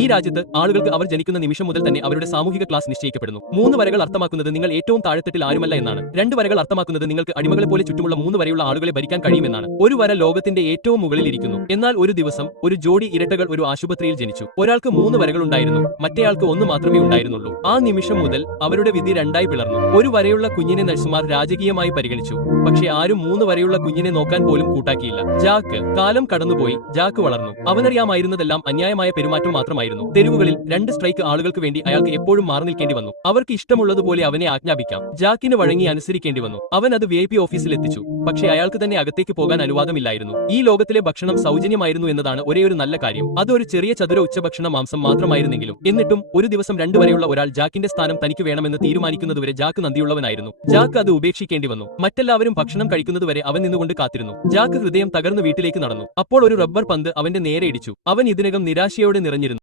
ഈ രാജ്യത്ത് ആളുകൾക്ക് അവർ ജനിക്കുന്ന നിമിഷം മുതൽ തന്നെ അവരുടെ സാമൂഹിക ക്ലാസ് നിശ്ചയിക്കപ്പെടുന്നു. 3 വരകൾ അർത്ഥമാക്കുന്നത് നിങ്ങൾ ഏറ്റവും താഴെത്തട്ടിൽ ആരുമല്ല എന്നാണ്. 2 വരകൾ അർത്ഥമാക്കുന്നത് നിങ്ങൾക്ക് അടിമകളെ പോലെ ചുറ്റുമുള്ള 3 വരെയുള്ള ആളുകളെ ഭരിക്കാൻ കഴിയുമെന്നാണ്. ഒരു വര ലോകത്തിന്റെ ഏറ്റവും മുകളിൽ ഇരിക്കുന്നു. എന്നാൽ ഒരു ദിവസം ഒരു ജോഡി ഇരട്ടകൾ ഒരു ആശുപത്രിയിൽ ജനിച്ചു. ഒരാൾക്ക് 3 വരകൾ ഉണ്ടായിരുന്നു, മറ്റേയാൾക്ക് 1 മാത്രമേ ഉണ്ടായിരുന്നുള്ളൂ. ആ നിമിഷം മുതൽ അവരുടെ വിധി രണ്ടായി പിളർന്നു. ഒരു വരയുള്ള കുഞ്ഞിനെ നഴ്സുമാർ രാജകീയമായി പരിഗണിച്ചു, പക്ഷേ ആരും 3 വരെയുള്ള കുഞ്ഞിനെ നോക്കാൻ പോലും കൂട്ടാക്കിയില്ല. ജാക്ക്. കാലം കടന്നുപോയി, ജാക്ക് വളർന്നു. അവനറിയാമായിരുന്നതെല്ലാം അന്യായമായ പെരുമാറ്റം മാത്രമായിരുന്നു. തെരുവുകളിൽ 2 സ്ട്രൈക്ക് ആളുകൾക്ക് വേണ്ടി അയാൾക്ക് എപ്പോഴും മാറി നിൽക്കേണ്ടി വന്നു. അവർക്ക് ഇഷ്ടമുള്ളതുപോലെ അവനെ ആജ്ഞാപിക്കാം. ജാക്കിന് വഴങ്ങി അനുസരിക്കേണ്ടി വന്നു. അവൻ അത് VIP ഓഫീസിൽ എത്തിച്ചു, പക്ഷേ അയാൾക്ക് തന്നെ അകത്തേക്ക് പോകാൻ അനുവാദമില്ലായിരുന്നു. ഈ ലോകത്തിലെ ഭക്ഷണം സൗജന്യമായിരുന്നു എന്നതാണ് ഒരേയൊരു നല്ല കാര്യം. അത് ഒരു ചെറിയ ചതുര ഉച്ചഭക്ഷണ മാംസം മാത്രമായിരുന്നെങ്കിലും. എന്നിട്ടും ഒരു ദിവസം 2 വരെയുള്ള ഒരാൾ ജാക്കിന്റെ സ്ഥാനം തനിക്ക് വേണമെന്ന് തീരുമാനിക്കുന്നതുവരെ ജാക്ക് നന്ദിയുള്ളവനായിരുന്നു. ജാക്ക് അത് ഉപേക്ഷിക്കേണ്ടി വന്നു. മറ്റെല്ലാവരും ഭക്ഷണം കഴിക്കുന്നതുവരെ അവൻ നിന്നുകൊണ്ട് കാത്തിരുന്നു. ജാക്ക് ഹൃദയം തകർന്ന് വീട്ടിലേക്ക് നടന്നു. അപ്പോൾ ഒരു റബ്ബർ പന്ത് അവന്റെ നേരെ ഇടിച്ചു. അവൻ ഇതിനകം നിരാശയോടെ നിറഞ്ഞിരുന്നു.